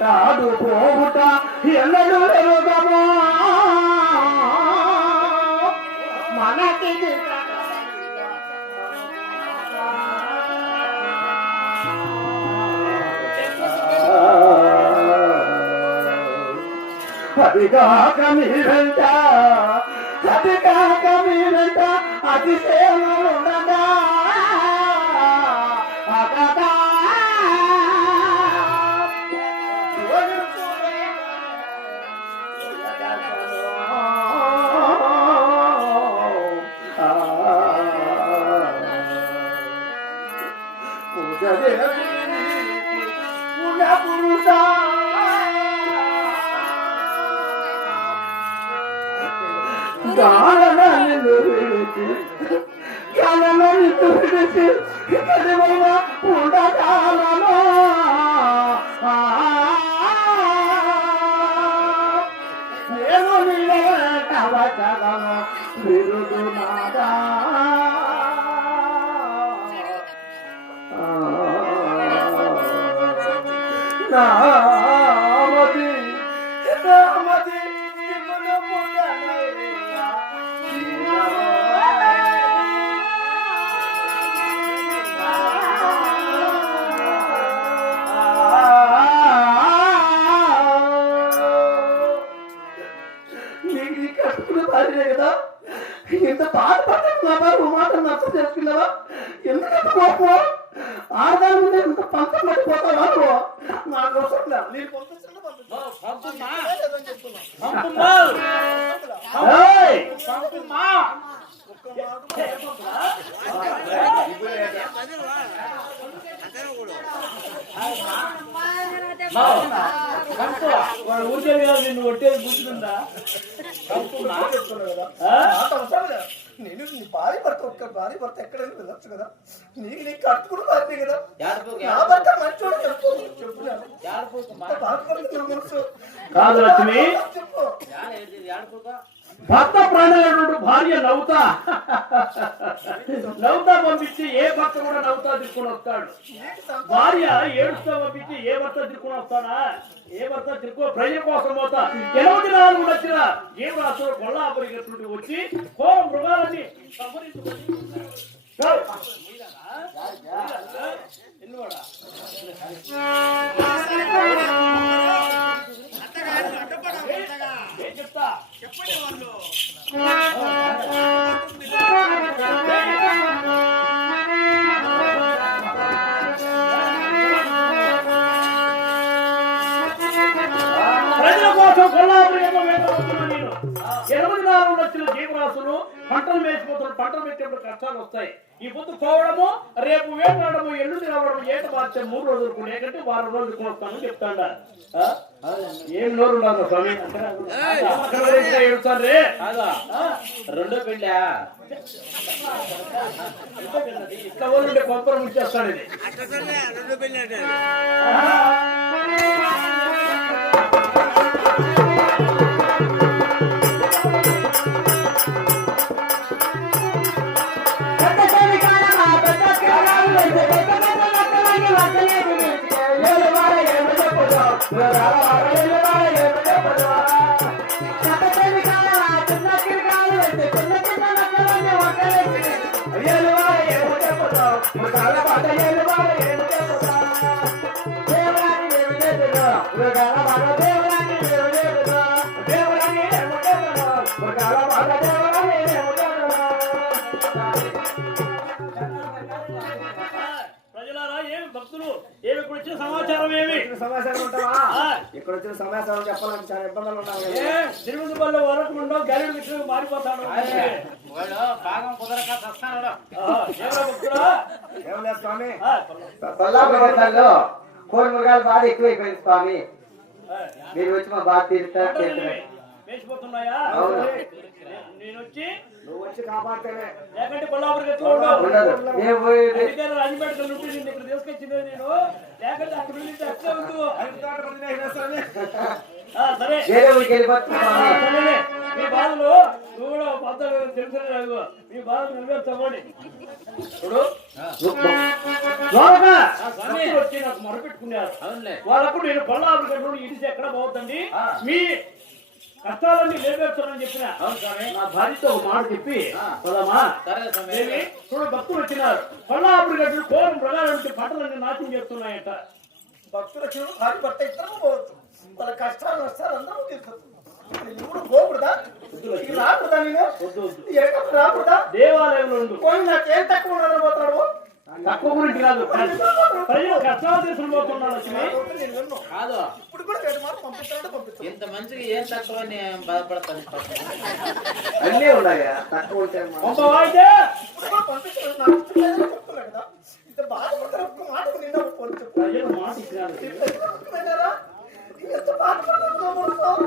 తాడు పోగుట ఎన్నడూ ఎరుగము మనకి అదిగాక మీరంట అదిగాక మీరంట అతిశయముండగా నామది నామది నీకు కట్టుకున్న భార్యనే కదా ఇంత బాధపడుతున్నావా నువ్వు మాత్రం నష్టం చేసుకున్నావా ఎందుకంత కోపం ఆడదాని ముందు ఇంత పంతం పడిపోతావా నువ్వు నాకు అవసరం నీకు ఊరికే నిన్ను ఒట్టేది కూర్చుందా నేను నీ భార్య భర్త ఒక్క భార్య భర్త ఎక్కడైనా వెళ్ళొచ్చు కదా నీకు కట్టుకుని భార్య కదా నా భర్త మంచోడు చెప్పున్నాను కాదు లక్ష్మి భర్త ప్రాణాలు భార్య నవ్వుతా పంపించి ఏ భర్త కూడా నవ్వుతా తిరుక్కుని వస్తాడు భార్య ఏడుస్తా పంపించి ఏ భర్త తిరుక్కుని వస్తాడా ఏ భర్త తిరుక్కో ప్రజల కోసం పోతా 8 దినాలు వచ్చిన ఏ రాష్ట్ర కొల్లాపురి వచ్చి కోరం మృగాలని చెప్తా చెప్పండి వాళ్ళు ప్రజల కోసం కొల్లాపురి నేను 8 దినాలు వచ్చిన జీవరాశులు పంటలు వేసిపోతున్నారు పంటలు పెట్టేప్పుడు కష్టాలు వస్తాయి ఈ పొద్దు పోవడము రేపు వేటాడము ఎల్లుండి రావడము ఏట మార్చే 3 రోజులకు లేకంటే 10 రోజులకు వస్తాను చెప్తాడా ఏం నోరు ఉన్నారు స్వామి ఏడుస్తాను రే రెండో పెళ్ళా ఇట్లా వాళ్ళు కొంపరం ఇచ్చేస్తాడు ఇది ప్రజలారా ఏం భక్తులు ఏమి ఇక్కడ వచ్చిన సమాచారం ఏమి సమాచారం ఉంటావా? ఇక్కడ వచ్చిన సమాచారం చెప్పాలంటే చాలా ఇబ్బందులు ఉన్నాయి. తిరుమల వల్ల వరకు ఉండవు గరుడు విషయం మారిపోతాడు భాగం కుదరక వస్తాడు. ఏం లేదు స్వామి, కొల్లాపురంలో కోడి మృగాలు బాగా ఎక్కువైపోయింది స్వామి. మీరు వచ్చి మా బాగా తీరుతారు. వేసిపోతున్నాయా? నేను వచ్చి నువ్వు వచ్చి కాపాడితేనే. లేకంటే కొల్లాపురం రాజపేటలో ఉంటుంది ఇక్కడ తీసుకొచ్చింది నేను. లేకంటే అక్కడ నుంచి అట్లే ఉండు. సరే సరేలే, మీ బాధలు నువ్వు కూడా పద్ధతి తెలుసు. మీ బాధలు నెరవేర్చండి. ఇప్పుడు వచ్చి నాకు మొరపెట్టుకున్నారు. వాళ్ళప్పుడు నేను కొల్లాపురం ఇడిచి ఎక్కడ పోతుందండి, మీ కష్టాలన్నీ నెరవేర్చాలని చెప్పిన. నా భార్యతో ఒక మాట చెప్పి పోదామా? చూడు భక్తులు వచ్చినారు. కొల్లాపురం గడ్డలు కోరం ప్రకారం పంటలన్నీ నాశనం చేస్తున్నాయట. భక్తులు వచ్చిన భార్య భర్త ఇద్దరు పోవచ్చు. వాళ్ళ కష్టాలు వస్తారు, అందరూ ఇప్పుడు పోకూడదా? రాకూడదా? నేను రాకూడదా? దేవాలయంలో ఉండు. నాకేం తక్కువ ఉండదు పోతాడు. తక్కువ గురించి కాదు, ప్రజలు కష్టాలు తీసుకుపోతున్నారు. కాదు ఇప్పుడు కూడా రేటు మాత్రం పంపిస్తాడు. ఇంత మంచిగా ఏం తక్కువ బాధపడతాను. అన్నీ ఉన్నాయా? తక్కువ ఉంటే అయితే పంపిస్తాడు. నాకు ఇష్టం లేదని చెప్తున్నాడు కదా. ఇంత బాధపడతారు. మాట నిన్న ప్రజలు మాట ఇచ్చినారు. ఎంత బాధపడతారు.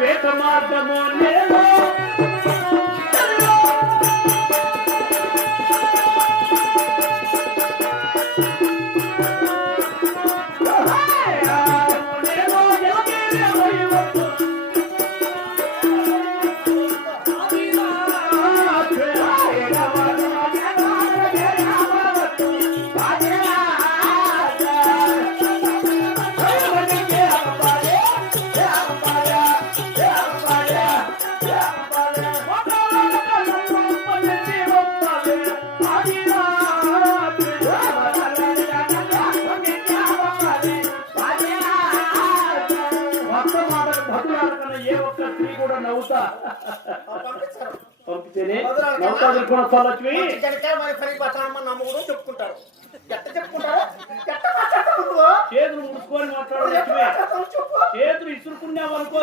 వేట మార్గము నేను పంపితేనే చెప్పుకుంటారు. చేతులు ముడుచుకొని మాట్లాడాలి. చేతులు ఇసురుకున్నామనుకో.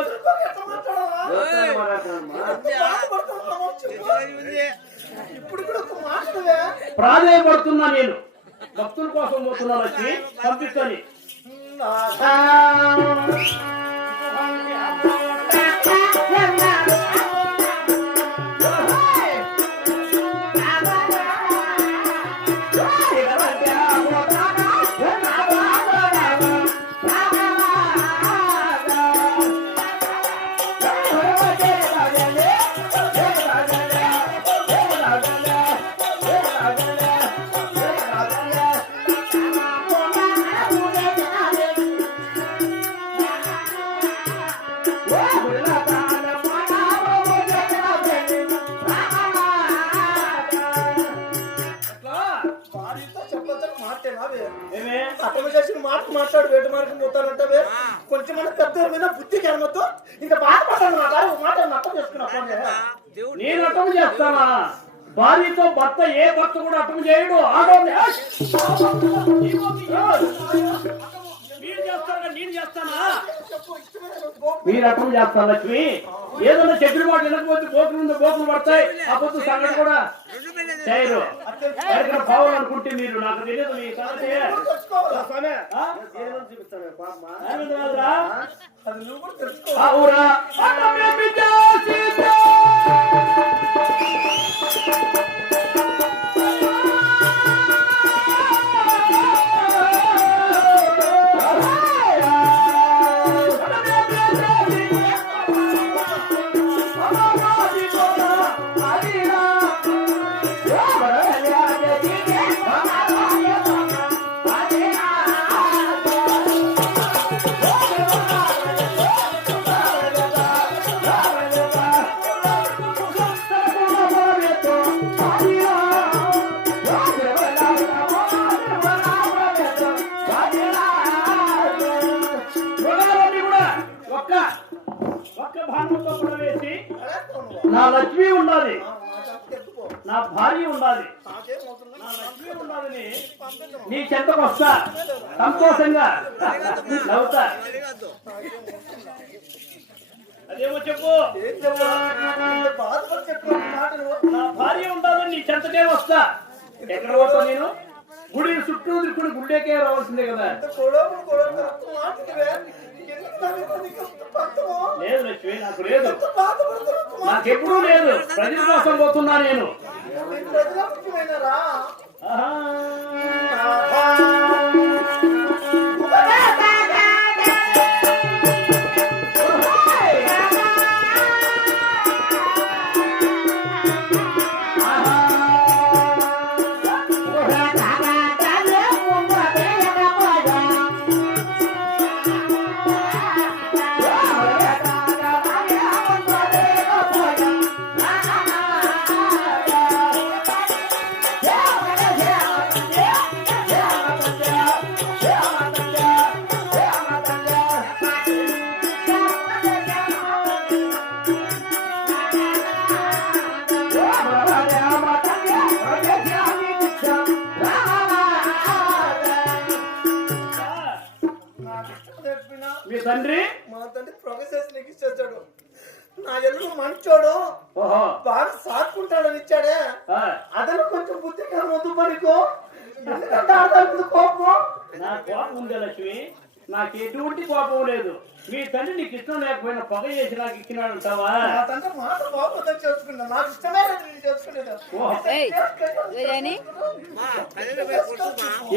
ఇప్పుడు కూడా మాట్లాడవే. ప్రాధాన్యపడుతున్నా నేను. భక్తుల కోసం పోతున్నా లక్ష్మి, పంపిస్తాను. మాట్లాడు వేట మార్గం పోతానంటే కొంచెం పెద్ద మీద బుద్ధి కనమతో ఇంకా బాధపడ్డాను. మాట అర్థం చేసుకున్నా. నేను అర్థం చేస్తానా? భార్యతో భర్త ఏ భర్త కూడా అర్థం చేయడు. నేను చేస్తానా? మీరు అర్థం చేస్తారు లక్ష్మి. ఏదన్నా చెట్టు మాట వినకపోతే బోకులు పడతాయి. ఆ పొద్దు సంగతి కూడా చేయరు. ఎక్కడ పోవాలనుకుంటే మీరు నాకు తెలియదు. మీ అవురా నా భార్య ఉండాలి, నాకేం అవసరం నా లేదు. లక్ష్మి ఉండాలని పంపించను. నీ చెంతకు వస్తా, సంతోషంగా నవ్వుతా. అదేమో చెప్పు. ఏం చెప్పాలి? ఇంత బాధపడి చెప్పిన మాటలు నా భార్య ఉండాలని నీ చెంతకే వస్తా. ఎక్కడ వస్తా నేను? గుడి చుట్టూ తిరుగుని గుళ్ళేకే రావాల్సిందే కదా. ఇంత గొడవలు గొడవలు మాటలువే. ఎందుకు నాకు నీకు అంత పంతమో? లేదు లక్ష్మి, నాకు లేదు, ఎంత బాధపడుతున్నావు? నాకెప్పుడూ లేదు. ప్రజల కోసం పోతున్నా నేను. మీరు ప్రజల ముఖ్యమైనరా? ఆహా. నాకు ఇష్టం లేకపోయినా మీ తండ్రి మా తండ్రి ప్రొఫెసర్స్ నీకు ఇచ్చేస్తాడు. నా ఎల్లు మంచోడు, ఓహో బాగా సాక్కుంటాడని ఇచ్చాడే. ఆ, అతను కొంచెం బుద్ధిగా వద్దు పనికో. ఎందుకంటే అతనికి కోపం. నా కోపం ఉందే లక్ష్మి, నాకు ఎటువంటి కోపం లేదు. మీ తండ్రి నీకు ఇష్టం లేకపోయినా పొగ చేసి నాకు ఇచ్చినాడు అంటావా? నా తండ్రి మాట బాగుందని చేసుకున్నా. నాకు ఇష్టమే లేదు నేను చేసుకునేది.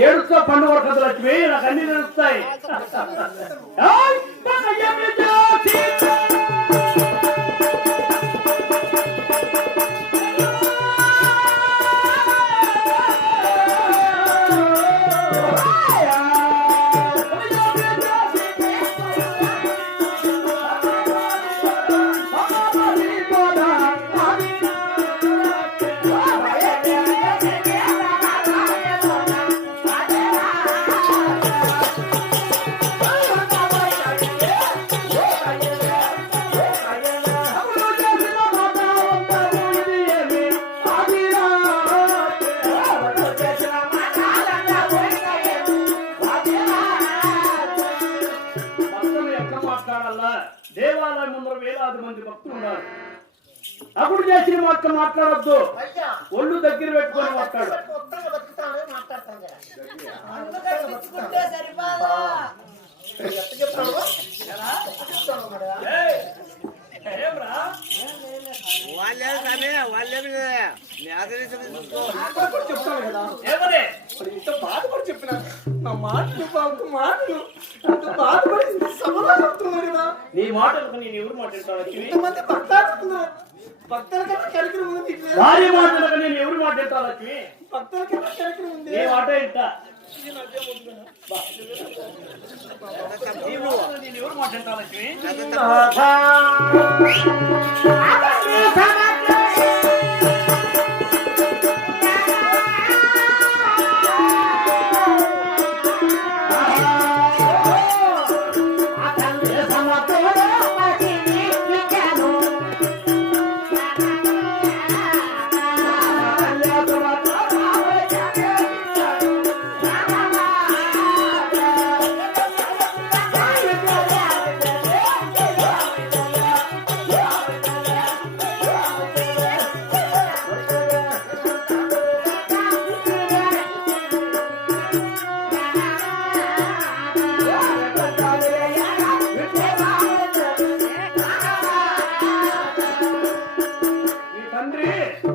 ఏడుస్తా పండుగ కదా లక్ష్మి, నాకు అన్ని తెలుస్తాయి. ఏయ్, పగయ్య విజాతి. దేవాలయం ముందర వేలాది మంది భక్తులు ఉన్నారు. అప్పుడు చేసిన మాట మాట్లాడొద్దు, అయ్యా ఒళ్ళు దగ్గర పెట్టుకొని మాట్లాడు. కొత్తగా బతుకుతానే మాట్లాడతాను కదా. ఎట్ట చెప్తాను? ఎట్ట చెప్తాను మరి? ఏయ్, ఏమ్రా? బాధపడి చెప్తాను కదా. ఏమని? మరి ఇంత బాధపడి చెప్పిన నా మాటలు బాబు మాటలు అంత బాధపడి ఇంత సభలో చెప్తున్నారు కదా. నీ మాటలకు నేను ఎవరు మాట్లాడతాను లక్ష్మి? ఇంతమంది భక్తాలు చెప్తున్నారు. భక్తుల కన్నా కరికరం ఉంది మీకు లేదా? భార్య మాటలకు నేను ఎవరు మాట్లాడతాను లక్ష్మి? భక్తుల కన్నా కరికరం ఉంది. నీ మాట ఇంట. ఇది నాకేం వద్దు కదా. నీ మాటలకు నేను ఎవరు మాట్లాడతాను లక్ష్మి? నాథా.